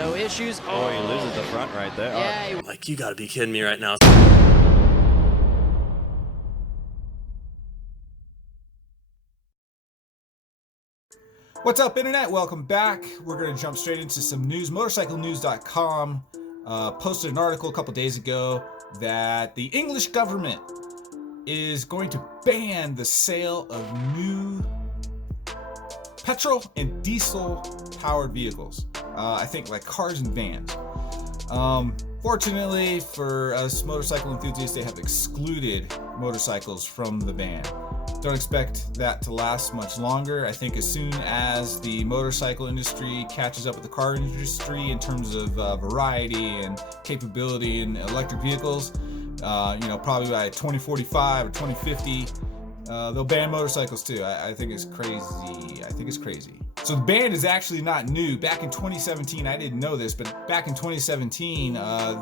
No issues. Oh, he loses the front right there. Yeah. Like, you gotta be kidding me right now. What's up, Internet? Welcome back. We're going to jump straight into some news. MotorcycleNews.com posted an article a couple days ago that the English government is going to ban the sale of new petrol and diesel powered vehicles. I think like cars and vans. Fortunately for us motorcycle enthusiasts, they have excluded motorcycles from the ban. Don't expect that to last much longer. I think as soon as the motorcycle industry catches up with the car industry in terms of variety and capability in electric vehicles, probably by 2045 or 2050, they'll ban motorcycles too. I think it's crazy. So the ban is actually not new. Back in 2017, I didn't know this, but back in 2017,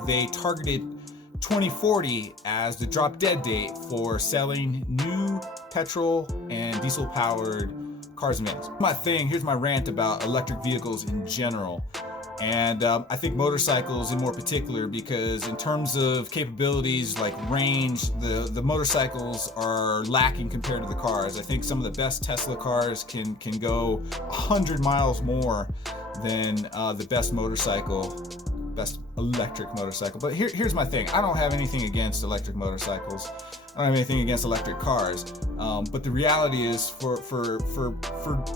they targeted 2040 as the drop dead date for selling new petrol and diesel powered cars and vans. Here's my rant about electric vehicles in general. And I think motorcycles in more particular, because in terms of capabilities like range, the motorcycles are lacking compared to the cars. I think some of the best Tesla cars can go 100 miles more than the best electric motorcycle. But here's my thing. I don't have anything against electric motorcycles. I don't have anything against electric cars. But the reality is for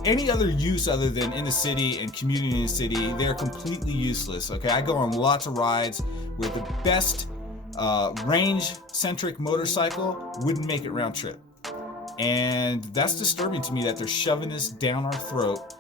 any other use other than in the city and commuting in the city, they're completely useless. Okay, I go on lots of rides where the best range-centric motorcycle wouldn't make it round trip. And that's disturbing to me that they're shoving this down our throat,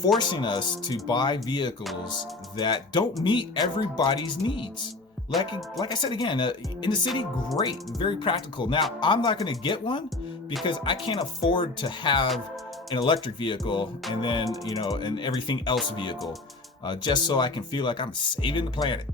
forcing us to buy vehicles that don't meet everybody's needs. Like I said again, in the city, great, very practical. Now, I'm not going to get one because I can't afford to have an electric vehicle and then, an everything else vehicle, just so I can feel like I'm saving the planet.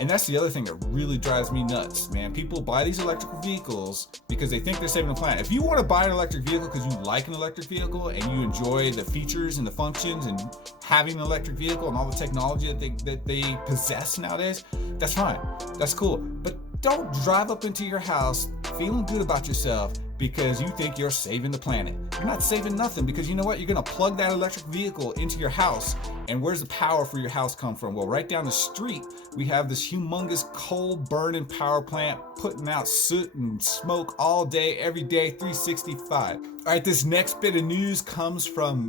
And that's the other thing that really drives me nuts, man. People buy these electrical vehicles because they think they're saving the planet. If you want to buy an electric vehicle because you like an electric vehicle and you enjoy the features and the functions and having an electric vehicle and all the technology that they possess nowadays, that's fine. That's cool. But don't drive up into your house feeling good about yourself because you think you're saving the planet. You're not saving nothing, because you know what? You're going to plug that electric vehicle into your house, and where's the power for your house come from? Well, right down the street, we have this humongous coal-burning power plant putting out soot and smoke all day, every day, 365. All right, this next bit of news comes from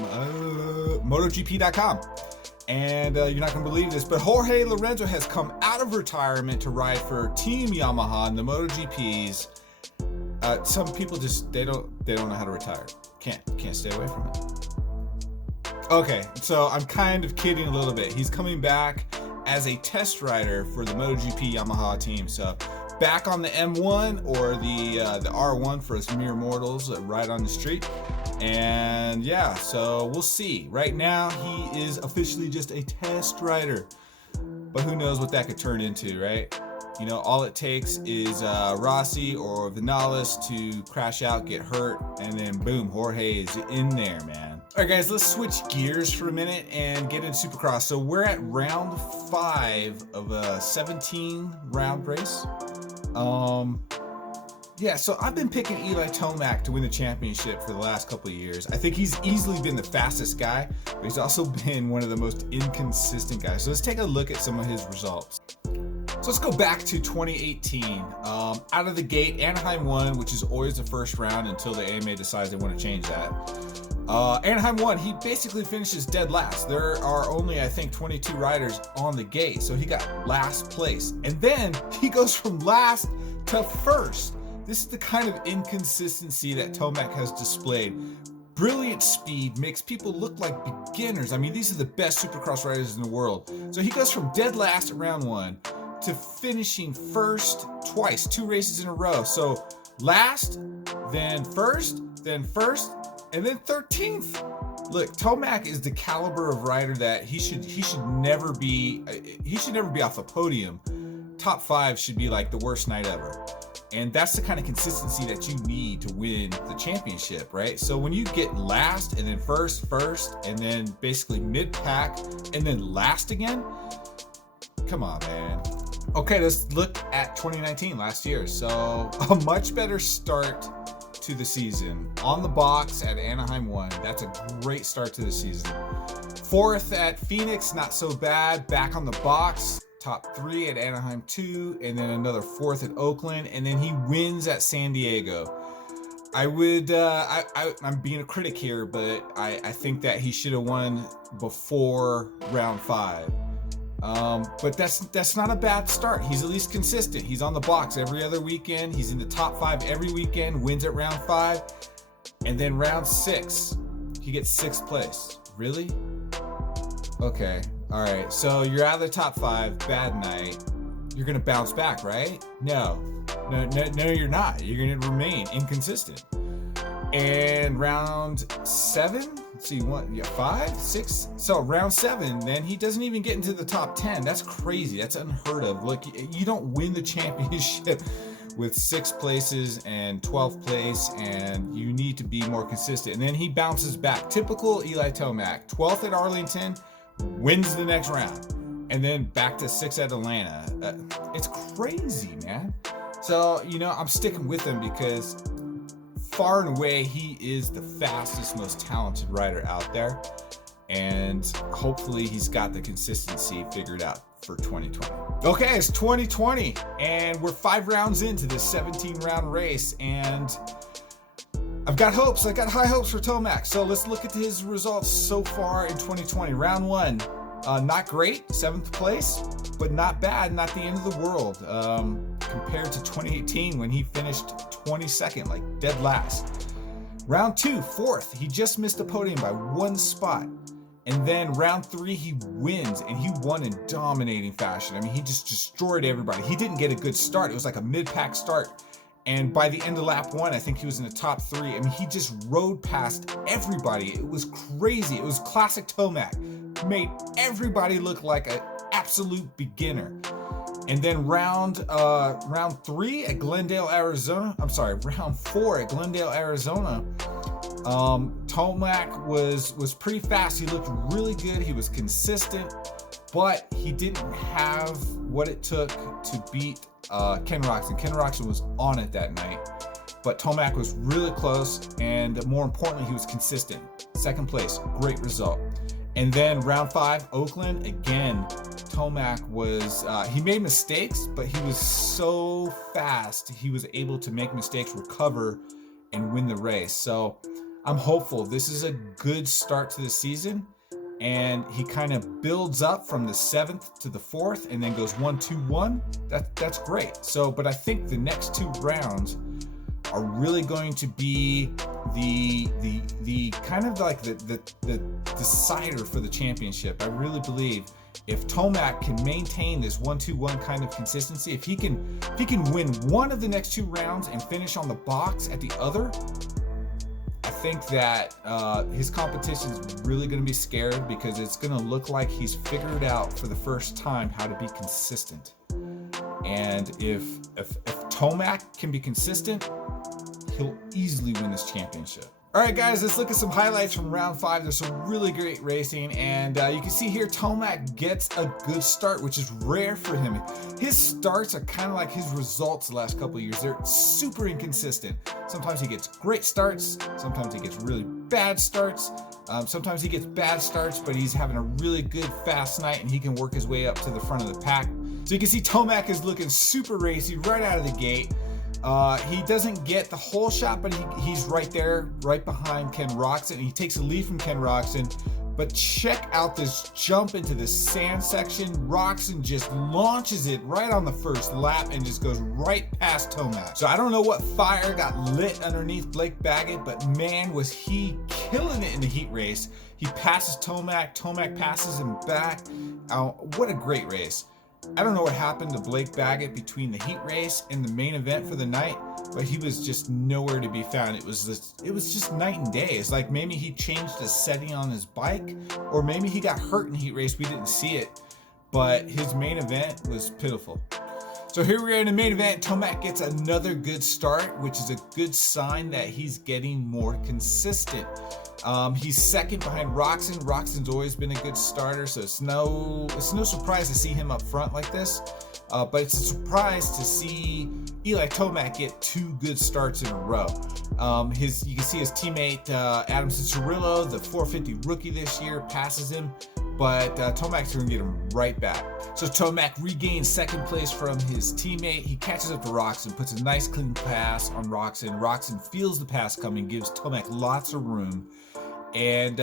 MotoGP.com. And you're not going to believe this, but Jorge Lorenzo has come out of retirement to ride for Team Yamaha in the MotoGPs. Some people just they don't know how to retire. Can't stay away from it. Okay, so I'm kind of kidding a little bit. He's coming back as a test rider for the MotoGP Yamaha team. So back on the M1 or the R1 for us mere mortals that ride on the street. And yeah, so we'll see. Right now, he is officially just a test rider, but who knows what that could turn into, right? All it takes is Rossi or Vinales to crash out, get hurt, and then boom, Jorge is in there, man. All right, guys, let's switch gears for a minute and get into Supercross. So we're at round 5 of a 17-round race. Yeah, so I've been picking Eli Tomac to win the championship for the last couple of years. I think he's easily been the fastest guy, but he's also been one of the most inconsistent guys. So let's take a look at some of his results. So let's go back to 2018. Out of the gate, Anaheim won, which is always the first round until the AMA decides they want to change that. Anaheim won. He basically finishes dead last. There are only, I think, 22 riders on the gate, so he got last place. And then he goes from last to first. This is the kind of inconsistency that Tomac has displayed. Brilliant speed makes people look like beginners. I mean, these are the best Supercross riders in the world. So he goes from dead last at round 1 to finishing first twice, 2 races in a row. So last, then first, and then 13th. Look, Tomac is the caliber of rider that he should never be off the podium. Top 5 should be like the worst night ever. And that's the kind of consistency that you need to win the championship, right? So when you get last and then first, and then basically mid-pack and then last again, come on, man. Okay, let's look at 2019, last year. So a much better start to the season. On the box at Anaheim 1. That's a great start to the season. 4th at Phoenix, not so bad. Back on the box. Top 3 at Anaheim 2, and then another 4th at Oakland, and then he wins at San Diego. I would, I'm being a critic here, but I think that he should have won before round 5. But that's not a bad start. He's at least consistent. He's on the box every other weekend. He's in the top 5 every weekend, wins at round 5, and then round 6, he gets 6th place. Really? Okay. All right, so you're out of the top 5, bad night. You're gonna bounce back, right? No, you're not. You're gonna remain inconsistent. And round 7, let's see, 5, 6. So round 7, then he doesn't even get into the top 10. That's crazy. That's unheard of. Look, you don't win the championship with 6 places and 12th place, and you need to be more consistent. And then he bounces back. Typical Eli Tomac. 12th at Arlington. Wins the next round, and then back to 6 at Atlanta. It's crazy, man. So, I'm sticking with him because far and away he is the fastest, most talented rider out there, and hopefully he's got the consistency figured out for 2020. Okay, it's 2020, and we're 5 rounds into this 17-round race, and I've got hopes. I got high hopes for Tomac. So let's look at his results so far in 2020. Round 1, not great, 7th place, but not bad, not the end of the world. Compared to 2018 when he finished 22nd, like dead last. Round 2, 4th. He just missed the podium by 1 spot. And then round 3, he wins, and he won in dominating fashion. I mean, he just destroyed everybody. He didn't get a good start. It was like a mid-pack start. And by the end of lap 1, I think he was in the top 3. I mean, he just rode past everybody. It was crazy. It was classic Tomac. Made everybody look like an absolute beginner. And then round 3 at Glendale, Arizona. I'm sorry, round 4 at Glendale, Arizona. Tomac was pretty fast. He looked really good. He was consistent, but he didn't have what it took to beat Ken Roczen. Ken Roczen was on it that night, but Tomac was really close, and more importantly, he was consistent. 2nd place, great result. And then round 5, Oakland, again, Tomac was, he made mistakes, but he was so fast, he was able to make mistakes, recover, and win the race. So I'm hopeful. This is a good start to the season. And he kind of builds up from the 7th to the 4th and then goes 1-2-1. That's great. So, but I think the next 2 rounds are really going to be the kind of like the decider for the championship. I really believe if Tomac can maintain this 1-2-1 kind of consistency, if he can win one of the next 2 rounds and finish on the box at the other, I think that his competition is really going to be scared, because it's going to look like he's figured out for the first time how to be consistent. And if Tomac can be consistent, he'll easily win this championship. All right, guys, let's look at some highlights from round 5. There's some really great racing, and you can see here Tomac gets a good start, which is rare for him. His starts are kind of like his results the last couple of years. They're super inconsistent. Sometimes he gets great starts, sometimes he gets really bad starts. Sometimes he gets bad starts, but he's having a really good fast night, and he can work his way up to the front of the pack. So you can see Tomac is looking super racy right out of the gate. He doesn't get the whole shot, but he's right there, right behind Ken Roczen. He takes a lead from Ken Roczen, but check out this jump into the sand section. Roczen just launches it right on the first lap and just goes right past Tomac. So I don't know what fire got lit underneath Blake Baggett, but man, was he killing it in the heat race. He passes Tomac, Tomac passes him back. What a great race. I don't know what happened to Blake Baggett between the heat race and the main event for the night, but he was just nowhere to be found. It was just night and day. It's like maybe he changed the setting on his bike, or maybe he got hurt in heat race. We didn't see it, but his main event was pitiful. So here we are in the main event. Tomac gets another good start, which is a good sign that he's getting more consistent. He's second behind Roczen. Roczen's always been a good starter, so it's no surprise to see him up front like this. But it's a surprise to see Eli Tomac get 2 good starts in a row. You can see his teammate Adam Cirillo, the 450 rookie this year, passes him, but Tomac's going to get him right back. So Tomac regains second place from his teammate. He catches up to Roczen, puts a nice clean pass on Roczen. Roczen feels the pass coming, gives Tomac lots of room, and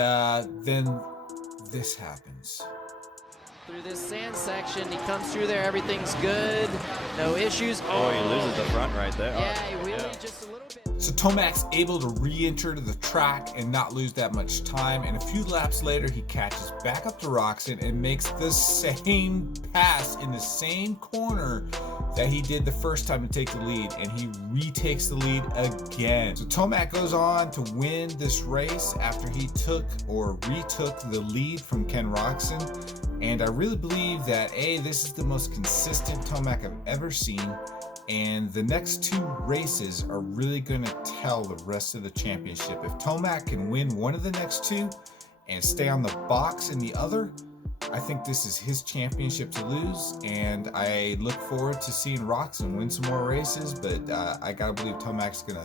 then this happens. Through this sand section, he comes through there, everything's good, no issues. Oh, he loses the front right there. Yeah, he really just a little bit. So Tomac's able to re-enter to the track and not lose that much time, and a few laps later he catches back up to Roczen and makes the same pass in the same corner that he did the first time to take the lead, and he retakes the lead again. So Tomac goes on to win this race after he retook the lead from Ken Roczen. And I really believe that this is the most consistent Tomac I've ever seen, and the next 2 races are really going to tell the rest of the championship. If Tomac can win one of the next 2 and stay on the box in the other, I think this is his championship to lose, and I look forward to seeing Roczen win some more races, but I gotta believe Tomac's gonna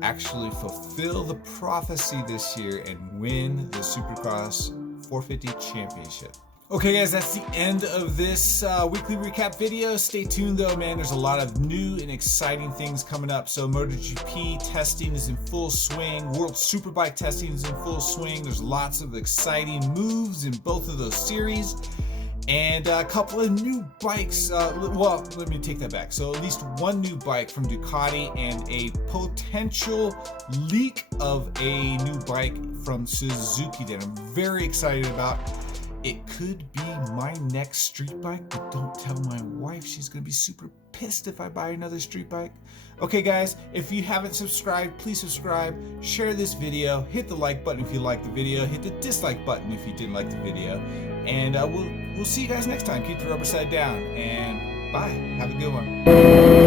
actually fulfill the prophecy this year and win the Supercross 450 championship. Okay guys, that's the end of this weekly recap video. Stay tuned though, man. There's a lot of new and exciting things coming up. So MotoGP testing is in full swing. World Superbike testing is in full swing. There's lots of exciting moves in both of those series. And a couple of new bikes. Well, let me take that back. So at least 1 new bike from Ducati and a potential leak of a new bike from Suzuki that I'm very excited about. It could be my next street bike, but don't tell my wife. She's gonna be super pissed if I buy another street bike. Okay guys, if you haven't subscribed, please subscribe, share this video, hit the like button if you like the video, hit the dislike button if you didn't like the video, and we'll see you guys next time. Keep the rubber side down, and bye. Have a good one.